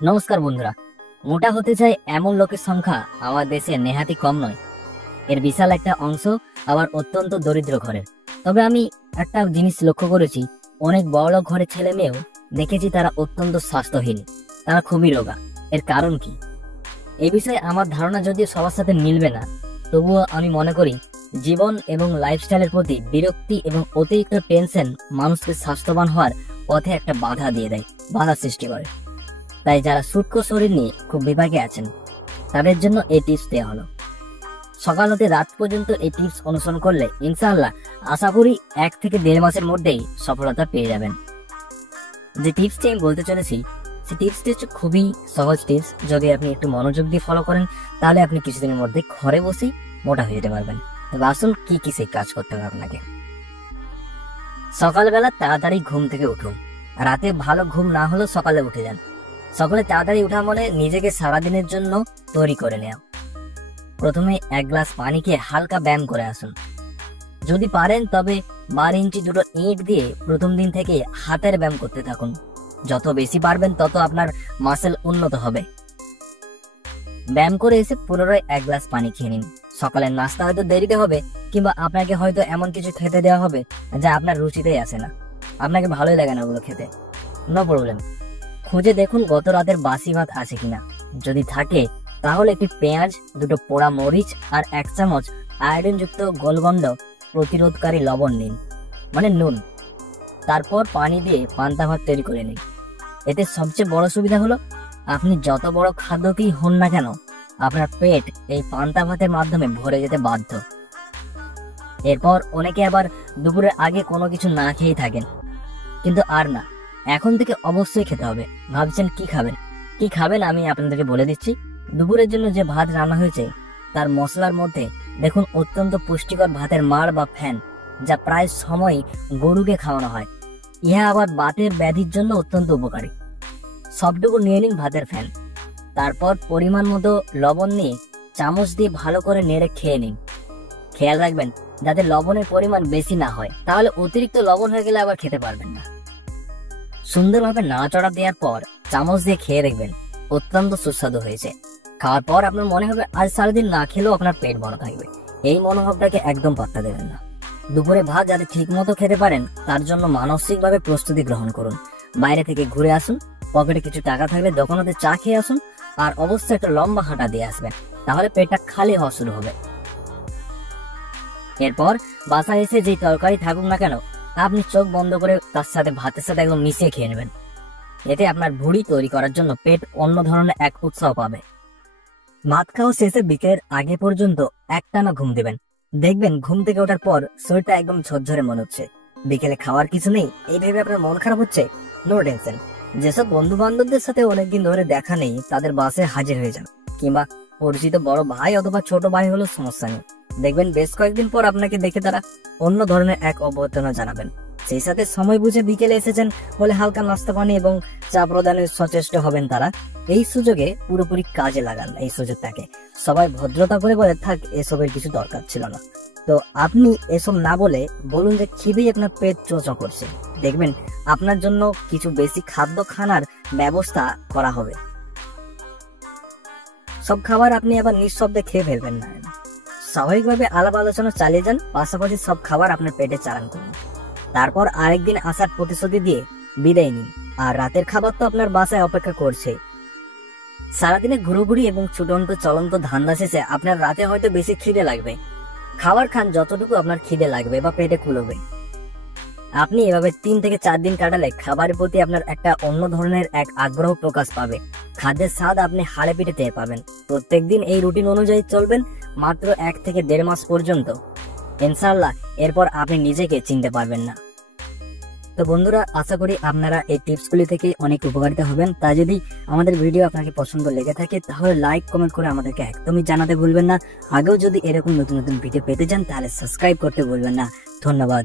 নমস্কার বন্ধুরা। মোটা হতে চায় এমন লোকের সংখ্যা আমার দেশে নেহাতি কম নয়। এর বিশাল একটা অংশ আবার অত্যন্ত দরিদ্র ঘরের। তবে আমি একটা জিনিস লক্ষ্য করেছি, অনেক বড়লোক ঘরের ছেলে মেয়েও দেখেছি তারা অত্যন্ত স্বাস্থ্যহীন, তারা খুবই রোগা। এর কারণ কি? এই বিষয়ে আমার ধারণা যদিও সবার সাথে মিলবে না, তবুও আমি মনে করি জীবন এবং লাইফস্টাইলের প্রতি বিরক্তি এবং অতিরিক্ত টেনশন মানুষকে স্বাস্থ্যবান হওয়ার পথে একটা বাধা দিয়ে দেয়, বাধা সৃষ্টি করে। তাই যারা সূক্ষ্ম শরীর নিয়ে খুব বিপাকে আছেন তাদের জন্য এই টিপস দেওয়া হলো। সকাল হতে রাত পর্যন্ত এই টিপস অনুসরণ করলে ইনশাআল্লাহ আশা করি 1 থেকে 1.5 মাসের মধ্যেই সফলতা পেয়ে যাবেন। যে টিপসটি আমি বলতে চলেছি সেই টিপসটি হচ্ছে খুবই সহজ টিপস। যদি আপনি একটু মনোযোগ দিয়ে ফলো করেন তাহলে আপনি কিছুদিনের মধ্যে ঘরে বসেই মোটা হয়ে যেতে পারবেন। তবে আসুন কি কি সেই কাজ করতে হবে আপনাকে। সকালবেলা তাড়াতাড়ি ঘুম থেকে উঠুন। রাতে ভালো ঘুম না হলেও সকালে উঠে যান। সকালে তাড়াতাড়ি উঠা মানে নিজেকে সারাদিনের জন্য তৈরি করে নেওয়া। প্রথমে 1 গ্লাস পানি খেয়ে হালকা ব্যায়াম করে আসুন। যদি পারেন তবে 12 ইঞ্চি দুটো ইট দিয়ে প্রথম দিন থেকে হাতের ব্যায়াম করতে থাকুন। যত বেশি পারবেন তত আপনার মাসেল উন্নত হবে। ব্যায়াম করে এসে পুনরায় 1 গ্লাস পানি খেয়ে নিন। সকালের নাস্তা হয়তো দেরিতে হবে, কিংবা আপনাকে হয়তো এমন কিছু খেতে দেওয়া হবে যা আপনার রুচিতেই আসে না, আপনাকে ভালোই লাগে না ওগুলো খেতে। নো প্রবলেম, খুঁজে দেখুন গত রাতের বাসি ভাত আছে কিনা। যদি থাকে তাহলে একটি পেঁয়াজ, 2টো পোড়া মরিচ আর 1 চামচ আয়োডিনযুক্ত গোলগন্ড প্রতিরোধকারী লবণ নিন, মানে নুন। তারপর পানি দিয়ে পান্তা ভাত তৈরি করে নিন। এতে সবচেয়ে বড় সুবিধা হলো আপনি যত বড় খাদ্যকেই হন না কেন আপনার পেট এই পান্তা ভাতের মাধ্যমে ভরে যেতে বাধ্য। এরপর অনেকে আবার দুপুরের আগে কোনো কিছু না খেয়েই থাকেন, কিন্তু আর না, এখন থেকে অবশ্যই খেতে হবে। ভাবছেন কি খাবেন, কি খাবেন আমি আপনাদেরকে বলে দিচ্ছি। দুপুরের জন্য যে ভাত রান্না হয়েছে তার মশলার মধ্যে দেখুন অত্যন্ত পুষ্টিকর ভাতের মাড় বা ফ্যান, যা প্রায় সময় গরুকে খাওয়ানো হয়। ইহা আবার বাতের ব্যাধির জন্য অত্যন্ত উপকারী। সবটুকু নিয়ে নিন ভাতের ফ্যান। তারপর পরিমাণ মতো লবণ নিয়ে চামচ দিয়ে ভালো করে নেড়ে খেয়ে নিন। খেয়াল রাখবেন যাতে লবণের পরিমাণ বেশি না হয়, তাহলে অতিরিক্ত লবণ হয়ে গেলে আবার খেতে পারবেন না। সুন্দরভাবে নাড়াচাড়া দেওয়ার পর চামচ দিয়ে খেয়ে দেখবেন অত্যন্ত সুস্বাদু হয়েছে। খাওয়ার পর আপনার মনে হবে আজ সারাদিন না খেলেও আপনার পেট ভরা থাকবে। এই মনোভাবটাকে একদম পাত্তা দেবেন না। দুপুরে ভাত যাতে ঠিক মতো খেতে পারেন তার জন্য মানসিকভাবে প্রস্তুতি গ্রহণ করুন। বাইরে থেকে ঘুরে আসুন, পকেটে কিছু টাকা থাকলে দোকানেতে চা খেয়ে আসুন, আর অবশ্যই একটা লম্বা হাঁটা দিয়ে আসবেন, তাহলে পেটটা খালি হওয়া শুরু হবে। এরপর বাসায় এসে যেই তরকারি থাকুক না কেন আপনি চোখ বন্ধ করে তার সাথে ভাতের সাথে একদম মিশিয়ে খেয়ে নেবেন। এতে আপনার ভুঁড়ি তৈরি করার জন্য পেট অন্য ধরনের এক উৎসাহ পাবে। ভাত খাওয়া শেষে বিকেলের আগে পর্যন্ত একটানা ঘুম দেবেন। দেখবেন ঘুম থেকে ওঠার পর শরীরটা একদম ঝরঝরে মনে হচ্ছে। বিকেলে খাওয়ার কিছু নেই এই ভেবে আপনার মন খারাপ হচ্ছে, নো টেনশন। যেসব বন্ধু বান্ধবদের সাথে অনেকদিন ধরে দেখা নেই তাদের বাসে হাজির হয়ে যান, কিংবা পরিচিত বড় ভাই অথবা ছোট ভাই হলো সমস্যা নেই। দেখবেন বেশ কয়েকদিন পর আপনাকে দেখে তারা অন্য ধরনের এক অভ্যর্থনা জানাবেন। সেই সাথে সময় বুঝে বিকেলে এসেছেন বলে হালকা নাস্তা পানি এবং চা প্রদানের সচেষ্ট হবেন তারা। এই সুযোগে পুরোপুরি কাজে লাগান এই সুযোগটাকে। সবাই ভদ্রতা করে বলে থাক এসবের কিছু দরকার ছিল না, তো আপনি এসব না বলে বলুন যে খিদেই আপনার পেট চোচো করছে। দেখবেন আপনার জন্য কিছু বেশি খাদ্য খানার ব্যবস্থা করা হবে। সব খাবার আপনি আবার নিঃশব্দে খেয়ে ফেলবেন না, স্বাভাবিকভাবে আলাপ আলোচনা চালিয়ে যান, পাশাপাশি সব খাবার আপনার পেটে চালান করুন। তারপর আরেকদিন আসার প্রতিশ্রুতি দিয়ে বিদায় নিন। আর রাতের খাবার তো আপনার বাসায় অপেক্ষা করছে। সারাদিনে ঘুরোঘুরি এবং ছুটন্ত চলন্ত ধান্দা শেষে আপনার রাতে হয়তো বেশি খিদে লাগবে। খাবার খান যতটুকু আপনার খিদে লাগবে বা পেটে কুলোবে। আপনি এভাবে 3 থেকে 4 দিন কাটালে খাবারের প্রতি আপনার একটা অন্য ধরনের এক আগ্রহ প্রকাশ পাবে। খাদ্যের স্বাদ আপনি হাড়ে পিঠে টের পাবেন। প্রত্যেকদিন এই রুটিন অনুযায়ী চলবেন মাত্র 1 থেকে 1.5 মাস পর্যন্ত। ইনশাআল্লাহ এরপর আপনি নিজেকে চিনতে পারবেন না। তো বন্ধুরা, আশা করি আপনারা এই টিপসগুলি থেকে অনেক উপকারিতা হবেন। তা যদি আমাদের ভিডিও আপনাকে পছন্দ লেগে থাকে তাহলে লাইক কমেন্ট করে আমাদেরকে একদমই জানাতে ভুলবেন না। আগেও যদি এরকম নতুন নতুন ভিডিও পেতে চান তাহলে সাবস্ক্রাইব করতে ভুলবেন না। ধন্যবাদ।